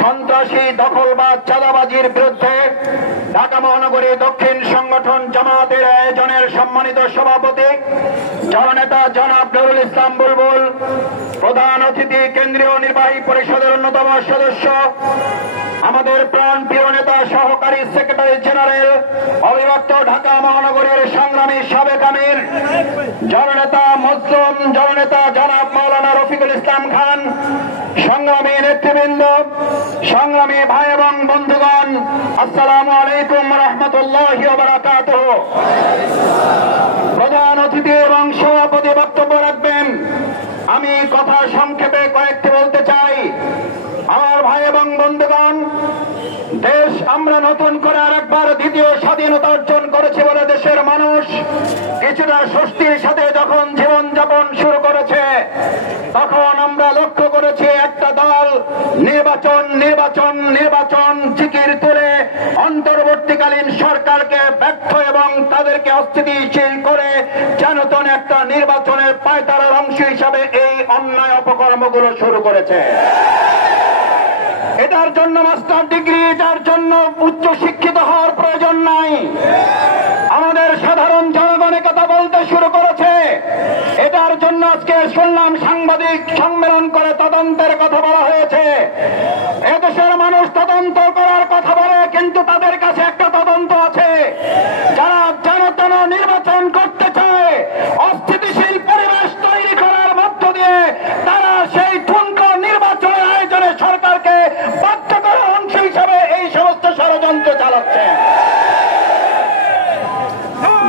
সন্ত্রাসী দখলবাদ চাঁদাবাজির বিরুদ্ধে ঢাকা মহানগরী দক্ষিণ সংগঠন জামাতের আয়োজনের সম্মানিত সভাপতি জননেতা জনাব নুরুল ইসলাম বুলবুল, প্রধান অতিথি কেন্দ্রীয় নির্বাহী পরিষদের অন্যতম সদস্য আমাদের প্রাণপ্রিয় নেতা সহকারী সেক্রেটারি জেনারেল অবিভক্ত ঢাকা মহানগরীর সংগ্রামী সাবেক আমির জননেতা মজলুম জননেতা জনাব মাওলানা রফিকুল ইসলাম খান, সংগ্রামী নেতৃবৃন্দ, সংগ্রামী ভাই এবং বন্ধুগণ, আসসালামু আলাইকুম ওয়া রাহমাতুল্লাহি ওয়া বারাকাতুহু। প্রধান অতিথি এবং সভাপতি বক্তব্য রাখবেন। আমি কথা সংক্ষেপে কয়েকটি বলতে চাই। আমার ভাই এবং বন্ধুগণ, দেশ আমরা নতুন করে আরেকবার দ্বিতীয় স্বাধীনতা অর্জন করেছি বলে দেশের মানুষ কিছুটা স্বস্তির সাথে যখন জীবন যাপন শুরু করেছে, তখন আমরা লক্ষ্য করেছি একটা দল নির্বাচন নির্বাচন নির্বাচন জিকির তুলে অন্তর্বর্তীকালীন সরকারকে ব্যর্থ এবং তাদেরকে অস্থিতিশীল করে যেনতন একটা নির্বাচনের পায়তারার অংশ হিসাবে এই অন্যায় অপকর্মগুলো শুরু করেছে। এটার জন্য মাস্টার ডিগ্রি, এটার জন্য উচ্চ শিক্ষিত হওয়ার প্রয়োজন নাই। আমাদের সাধারণ জনগণ কথা বলতে শুরু করেছে। এটার জন্য আজকে শুনলাম সাংবাদিক সম্মেলন করে তদন্তের কথা বলা হয়েছে। এদেশের মানুষ তদন্ত করার কথা বলে, কিন্তু তাদের কাছে একটা তদন্ত আছে। যারা যেন নির্বাচন করতে চায়, অস্থিতিশীল পরিবেশ তৈরি করার মধ্য দিয়ে তারা সেই ঠুনকো নির্বাচনের আয়োজনে সরকারকে বাধ্য করার অংশ হিসাবে এই সমস্ত ষড়যন্ত্র চালাচ্ছে।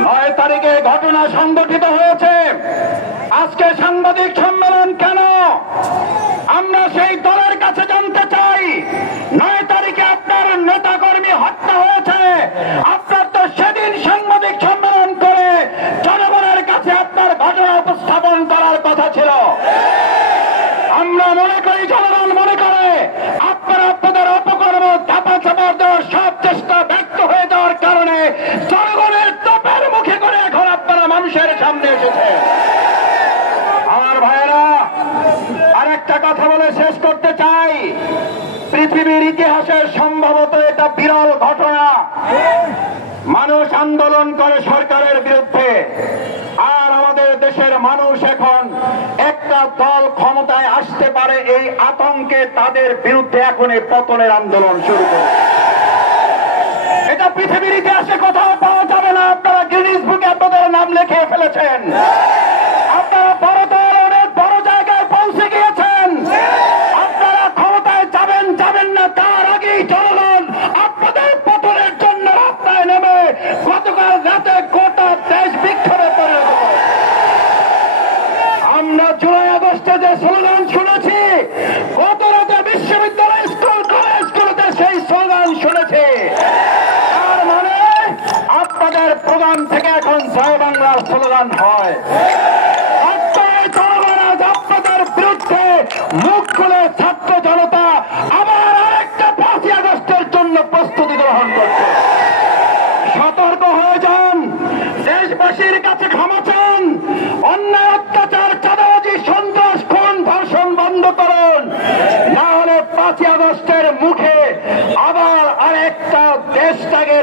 9 তারিখে ঘটনা সংঘটিত হয়েছে। আজকে সাংবাদিক সম্মেলন কেন? আমরা সেই দলের কাছে জানতে চাই। 9 তারিখে আপনার নেতাকর্মী হত্যা হয়েছে, আপনার তো সেদিন সাংবাদিক সম্মেলন করে জনগণের কাছে আপনার ঘটনা উপস্থাপন করার কথা ছিল। আমরা মনে করি, জনগণ মনে করে আপনারা আপনাদের অপকর্ম চাপা চাপা দেওয়ার সব চেষ্টা ব্যর্থ হয়ে যাওয়ার কারণে জনগণের তোপের মুখে করে এখন আপনারা মানুষের সামনে এসেছে। আমার ভাইয়েরা, আরেকটা কথা বলে শেষ করতে চাই। পৃথিবীর ইতিহাসে সম্ভবত এটা বিরল ঘটনা। মানুষ আন্দোলন করে সরকারের বিরুদ্ধে, আর আমাদের দেশের মানুষ এখন একটা দল ক্ষমতায় আসতে পারে এই আতঙ্কে তাদের বিরুদ্ধে এখন এই পতনের আন্দোলন শুরু করে। এটা পৃথিবীর ইতিহাসে কোথাও পাওয়া যাবে না। আপনারা গিনিস বুকে আপনাদের নাম লিখে ফেলেছেন। আপনারা বড় দল, অনেক বড় জায়গায় পৌঁছে গিয়েছেন। আপনারা ক্ষমতায় যাবেন যাবেন না তার আগেই জনগণ আপনাদের পতনের জন্য রাস্তায় নেমে গতকাল রাতে গোটা দেশ বিক্ষোভে পরিণত করে। আমরা জুলাই আগস্টে যে স্লোগান শুনেছি, গত রাতে বিশ্ববিদ্যালয় স্কুল কলেজগুলোতে সেই স্লোগান শুনেছি। তার মানে আপনাদের প্রোগ্রাম থেকে এখন জয় বাংলার স্লোগান হয়। আপনাদের বিরুদ্ধে মুখ খুলে ছাত্র জনতা আবার আরেকটা 5ই আগস্টের জন্য প্রস্তুতি গ্রহণ করছে। সতর্ক হয়ে যান, দেশবাসীর কাছে ক্ষমা চান। অন্যায়, অত্যাচার, চাঁদাবাজি, সন্ত্রাস, খুন, ধর্ষণ বন্ধ করুন, না হলে 5ই আগস্টের মুখে আবার আরেকটা দেশ ত্যাগের